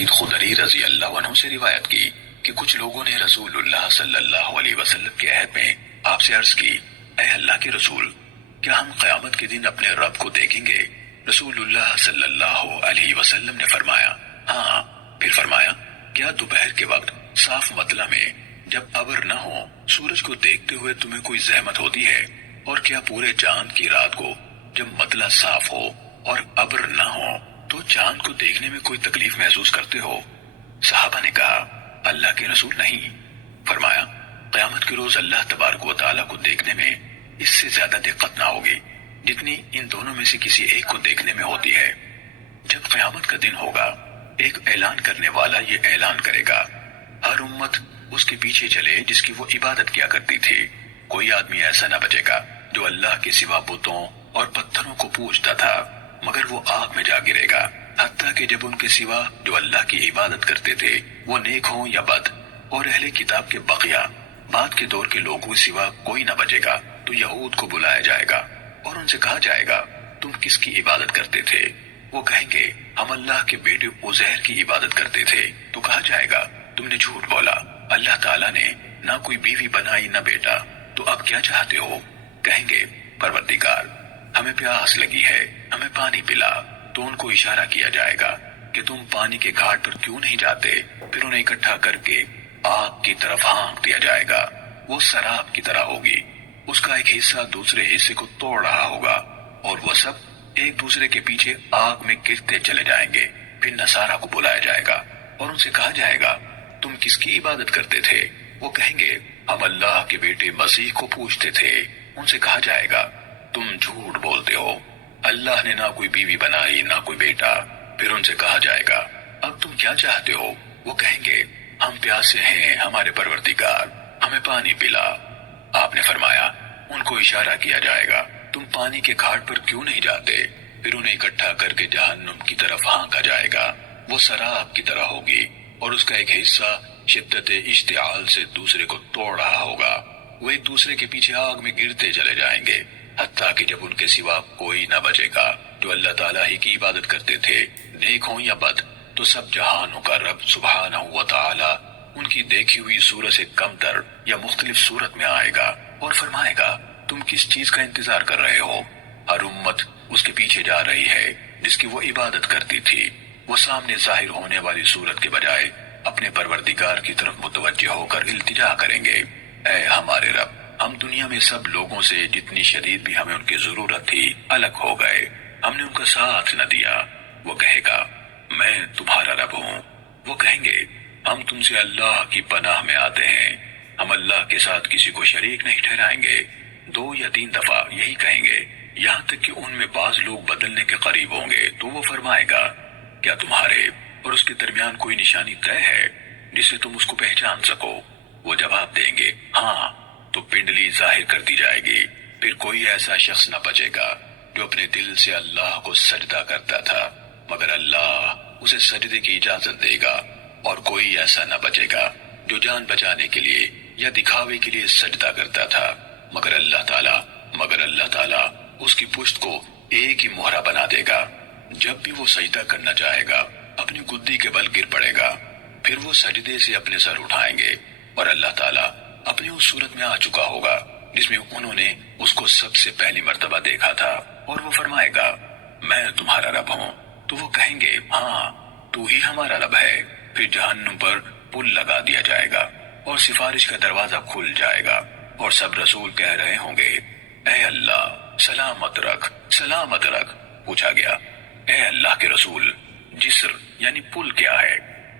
سعید خدری رضی اللہ عنہ سے روایت کی کہ کچھ لوگوں نے رسول اللہ صلی اللہ علیہ وسلم کے عہد میں آپ سے عرض کی، اے اللہ کے رسول، کیا ہم قیامت کے دن اپنے رب کو دیکھیں گے؟ رسول اللہ صلی اللہ علیہ وسلم نے فرمایا، ہاں۔ پھر فرمایا، کیا دوپہر کے وقت صاف مطلع میں جب ابر نہ ہو سورج کو دیکھتے ہوئے تمہیں کوئی زحمت ہوتی ہے؟ اور کیا پورے چاند کی رات کو جب مطلع صاف ہو اور ابر نہ ہو تو چاند کو دیکھنے میں کوئی تکلیف محسوس کرتے ہو؟ صحابہ نے کہا، اللہ کے رسول نہیں۔ فرمایا، قیامت کے روز اللہ تبارک و تعالیٰ کو دیکھنے میں اس سے زیادہ دقت نہ ہوگی جتنی ان دونوں میں سے کسی ایک کو دیکھنے میں ہوتی ہے۔ جب قیامت کا دن ہوگا، ایک اعلان کرنے والا یہ اعلان کرے گا، ہر امت اس کے پیچھے چلے جس کی وہ عبادت کیا کرتی تھی۔ کوئی آدمی ایسا نہ بچے گا جو اللہ کے سوا بتوں اور پتھروں کو پوجتا تھا، مگر وہ آگ میں جا گرے گا، حتیٰ کہ جب ان کے سوا جو اللہ کی عبادت کرتے تھے وہ نیک ہوں یا بد، اور اہل کتاب کے بقیہ بعد کے دور کے لوگوں کے سوا کوئی نہ بچے گا تو یہود کو بلایا جائے گا اور ان سے کہا جائے گا، تم کس کی عبادت کرتے تھے؟ وہ کہیں گے، ہم اللہ کے بیٹے عزیر کی عبادت کرتے تھے۔ تو کہا جائے گا، تم نے جھوٹ بولا، اللہ تعالیٰ نے نہ کوئی بیوی بنائی نہ بیٹا، تو اب کیا چاہتے ہو؟ کہیں گے، پروردگار، ہمیں پیاس لگی ہے، ہمیں پانی پلا۔ تو ان کو اشارہ کیا جائے گا کہ تم پانی کے گھاٹ پر کیوں نہیں جاتے؟ پھر انہیں اکٹھا کر کے آگ کی طرف ہانک دیا جائے گا، وہ سراب کی طرح ہوگی، اس کا ایک حصہ دوسرے حصے کو توڑ رہا ہوگا، اور وہ سب ایک دوسرے کے پیچھے آگ میں گرتے چلے جائیں گے۔ پھر نصارہ کو بلایا جائے گا اور ان سے کہا جائے گا، تم کس کی عبادت کرتے تھے؟ وہ کہیں گے، ہم اللہ کے بیٹے مسیح کو پوجتے تھے۔ ان سے کہا جائے گا، تم جھوٹ بولتے ہو، اللہ نے نہ کوئی بیوی بنائی نہ کوئی بیٹا۔ پھر ان سے کہا جائے گا، اب تم کیا چاہتے ہو؟ وہ کہیں گے، ہم پیاسے ہیں، ہمارے پروردگار، ہمیں پانی پلا۔ آپ نے فرمایا، ان کو اشارہ کیا جائے گا، تم پانی کے گھاٹ پر کیوں نہیں جاتے؟ پھر انہیں اکٹھا کر کے جہنم کی طرف ہانکا جائے گا، وہ سراب کی طرح ہوگی، اور اس کا ایک حصہ شدت اشتعال سے دوسرے کو توڑ رہا ہوگا، وہ ایک دوسرے کے پیچھے آگ میں گرتے چلے جائیں گے، حتیٰ کہ جب ان کے سوا کوئی نہ بچے گا جو اللہ تعالیٰ ہی کی عبادت کرتے تھے، نیک ہوں یا بد۔ تو سب جہانوں کا رب سبحانہ و تعالیٰ ان کی دیکھی ہوئی صورت سے کم تر یا مختلف صورت میں آئے گا اور فرمائے گا، تم کس چیز کا انتظار کر رہے ہو؟ ہر امت اس کے پیچھے جا رہی ہے جس کی وہ عبادت کرتی تھی۔ وہ سامنے ظاہر ہونے والی صورت کے بجائے اپنے پروردگار کی طرف متوجہ ہو کر التجا کریں گے، اے ہمارے رب، ہم دنیا میں سب لوگوں سے جتنی شدید بھی ہمیں ان کی ضرورت تھی الگ ہو گئے، ہم نے ان کا ساتھ نہ دیا۔ وہ کہے گا، میں تمہارا رب ہوں۔ وہ کہیں گے، ہم تم سے اللہ کی پناہ میں آتے ہیں، ہم اللہ کے ساتھ کسی کو شریک نہیں ٹھہرائیں گے۔ 2 یا 3 دفعہ یہی کہیں گے، یہاں تک کہ ان میں بعض لوگ بدلنے کے قریب ہوں گے۔ تو وہ فرمائے گا، کیا تمہارے اور اس کے درمیان کوئی نشانی طے ہے جس سے تم اس کو پہچان سکو؟ وہ جواب دیں گے، ہاں۔ تو پنڈلی ظاہر کر دی جائے گی، پھر کوئی ایسا شخص نہ بچے گا جو اپنے دل سے اللہ کو سجدہ کرتا تھا مگر اللہ اسے سجدے کی اجازت دے گا، اور کوئی ایسا نہ بچے گا جو جان بچانے کے لیے یا دکھاوے کے لیے سجدہ کرتا تھا مگر اللہ تعالیٰ اس کی پشت کو ایک ہی مہرہ بنا دے گا۔ جب بھی وہ سجدہ کرنا چاہے گا اپنی گدی کے بل گر پڑے گا، پھر وہ سجدے سے اپنے سر اٹھائیں گے اور اللہ تعالیٰ اپنی اس صورت میں آ چکا ہوگا جس میں انہوں نے اس کو سب سے پہلی مرتبہ دیکھا تھا، اور وہ فرمائے گا، میں تمہارا رب ہوں۔ تو وہ کہیں گے، ہاں تو ہی ہمارا رب ہے۔ پھر جہنم پر پل لگا دیا جائے گا اور سفارش کا دروازہ کھل جائے گا، اور سب رسول کہہ رہے ہوں گے، اے اللہ سلامت رکھ سلامت رکھ۔ پوچھا گیا، اے اللہ کے رسول، جسر یعنی پل کیا ہے؟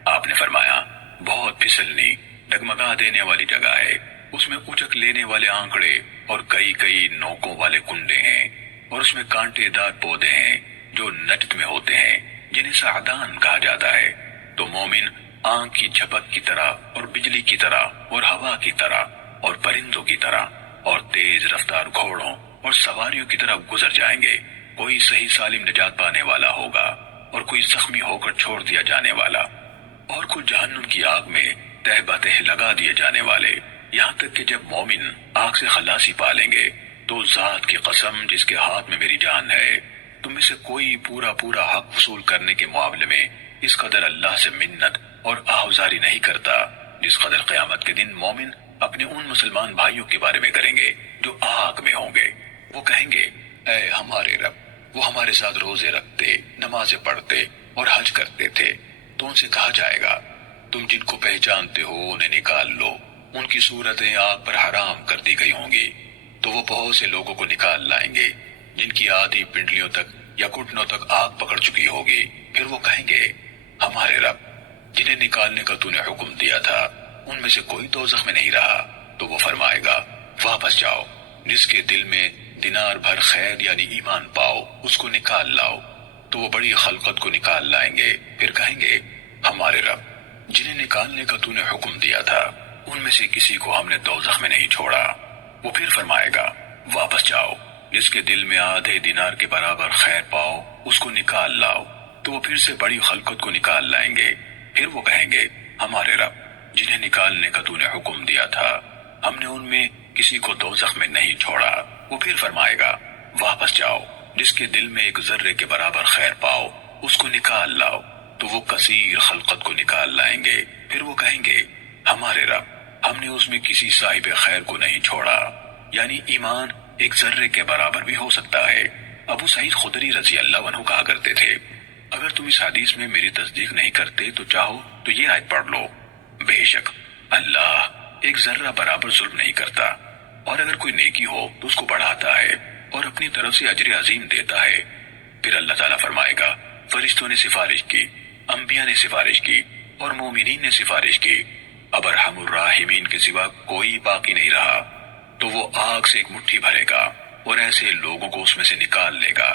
آپ نے فرمایا، بہت پھسلنی ڈگمگا دینے والی جگہ ہے، اس میں اچک لینے والے آنکڑے اور کئی نوکوں والے کنڈے ہیں، اور اس میں کانٹے دار پودے ہیں جو نجد میں ہوتے ہیں جنہیں سعدان کہا جاتا ہے۔ تو مومن آنکھ کی جھپک کی طرح اور بجلی کی طرح اور ہوا کی طرح اور پرندوں کی طرح اور تیز رفتار گھوڑوں اور سواریوں کی طرح گزر جائیں گے، کوئی صحیح سالم نجات پانے والا ہوگا اور کوئی زخمی ہو کر چھوڑ دیا جانے والا، اور کچھ جہنم کی آگ میں تہ بتہ لگا دیے جانے والے، یہاں تک کہ جب مومن آگ سے خلاصی پالیں گے تو ذات کی قسم جس کے ہاتھ میں میری جان ہے، تم میں سے کوئی پورا حق وصول کرنے کے معاملے میں اس قدر اللہ سے منت اور آہوزاری نہیں کرتا جس قدر قیامت کے دن مومن اپنے ان مسلمان بھائیوں کے بارے میں کریں گے جو آگ میں ہوں گے۔ وہ کہیں گے اے ہمارے رب، وہ ہمارے ساتھ روزے رکھتے، نمازیں پڑھتے اور حج کرتے تھے۔ تو ان سے کہا جائے گا تم جن کو پہچانتے ہو انہیں نکال لو، ان کی صورتیں آگ پر حرام کر دی گئی ہوں گی۔ تو وہ بہت سے لوگوں کو نکال لائیں گے جن کی آدھی پنڈلیوں تک یا گھٹنوں تک آگ پکڑ چکی ہوگی۔ پھر وہ کہیں گے ہمارے رب، جنہیں نکالنے کا تو نے حکم دیا تھا ان میں سے کوئی دوزخ میں نہیں رہا۔ تو وہ فرمائے گا واپس جاؤ، جس کے دل میں دینار بھر خیر یعنی ایمان پاؤ اس کو نکال لاؤ۔ تو وہ بڑی خلقت کو نکال لائیں گے، پھر کہیں گے ہمارے رب، جنہیں نکالنے کا تو نے حکم دیا تھا ان میں سے کسی کو ہم نے دوزخ میں نہیں چھوڑا۔ وہ پھر فرمائے گا واپس جاؤ، جس کے دل میں آدھے دینار کے برابر خیر پاؤ اس کو نکال لاؤ۔ تو وہ پھر سے بڑی خلقت کو نکال لائیں گے، پھر وہ کہیں گے ہمارے رب، جنہیں نکالنے کا تو نے حکم دیا تھا ہم نے ان میں کسی کو دوزخ میں نہیں چھوڑا۔ وہ پھر فرمائے گا واپس جاؤ، جس کے دل میں ایک ذرے کے برابر خیر پاؤ اس کو نکال لاؤ۔ تو وہ کثیر خلقت کو نکال لائیں گے، پھر وہ کہیں گے ہمارے رب، ہم نے اس میں کسی صاحب خیر کو نہیں چھوڑا، یعنی ایمان ایک ذرے کے برابر بھی ہو سکتا ہے۔ ابو سعید خدری رضی اللہ عنہ کہا کرتے تھے اگر تم اس حدیث میں میری تصدیق نہیں کرتے تو چاہو تو یہ آیت پڑھ لو، بے شک اللہ ایک ذرہ برابر ظلم نہیں کرتا، اور اگر کوئی نیکی ہو تو اس کو بڑھاتا ہے اور اپنی طرف سے اجر عظیم دیتا ہے۔ پھر اللہ تعالیٰ فرمائے گا فرشتوں نے سفارش کی، انبیاء نے سفارش کی اور مومنین نے سفارش کی، اب ارحم الراحمین کے سوا کوئی باقی نہیں رہا۔ تو وہ آگ سے ایک مٹھی بھرے گا اور ایسے لوگوں کو اس میں سے نکال لے گا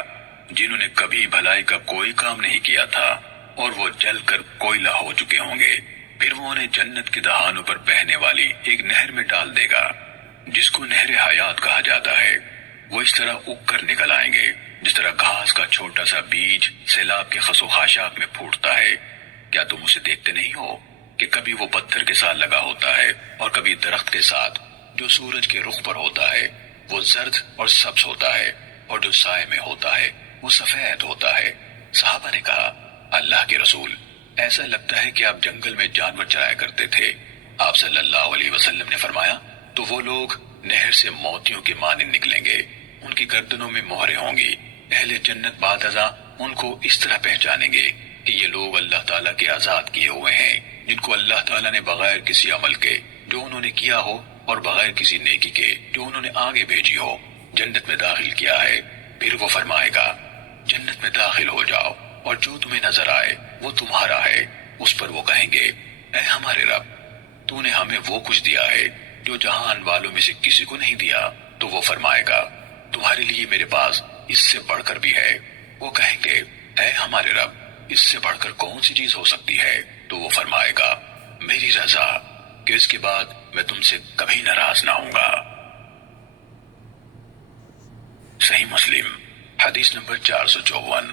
جنہوں نے کبھی بھلائی کا کوئی کام نہیں کیا تھا اور وہ جل کر کوئلہ ہو چکے ہوں گے۔ پھر وہ انہیں جنت کے دہانوں پر بہنے والی ایک نہر میں ڈال دے گا جس کو نہر حیات کہا جاتا ہے۔ وہ اس طرح اگ کر نکل آئیں گے جس طرح گھاس کا چھوٹا سا بیج سیلاب کے خس و خاشاک میں پھوٹتا ہے۔ کیا تم اسے دیکھتے نہیں ہو کہ کبھی وہ پتھر کے ساتھ لگا ہوتا ہے اور کبھی درخت کے ساتھ جو سورج کے رخ پر ہوتا ہے وہ زرد اور سبز ہوتا ہے، اور جو سائے میں ہوتا ہے وہ سفید ہوتا ہے۔ صحابہ نے کہا اللہ کے رسول، ایسا لگتا ہے کہ آپ جنگل میں جانور چرایا کرتے تھے۔ آپ صلی اللہ علیہ وسلم نے فرمایا تو وہ لوگ نہر سے موتیوں کے مانند نکلیں گے، ان کی گردنوں میں مہریں ہوں گی۔ اہل جنت بعد ازاں ان کو اس طرح پہچانیں گے کہ یہ لوگ اللہ تعالیٰ کے آزاد کیے ہوئے ہیں، جن کو اللہ تعالیٰ نے بغیر کسی عمل کے جو انہوں نے کیا ہو اور بغیر کسی نیکی کے جو انہوں نے آگے بھیجی ہو جنت میں داخل کیا ہے۔ پھر وہ فرمائے گا جنت میں داخل ہو جاؤ اور جو تمہیں نظر آئے وہ تمہارا ہے۔ اس پر وہ کہیں گے اے ہمارے رب، تو نے ہمیں وہ کچھ دیا ہے جو جہان والوں میں سے کسی کو نہیں دیا۔ تو وہ فرمائے گا تمہارے لیے میرے پاس اس سے بڑھ کر بھی ہے۔ وہ کہیں گے اے ہمارے رب، اس سے بڑھ کر کون سی چیز ہو سکتی ہے؟ تو وہ فرمائے گا میری رضا، کہ اس کے بعد میں تم سے کبھی ناراض نہ ہوں گا۔ صحیح مسلم حدیث نمبر 454۔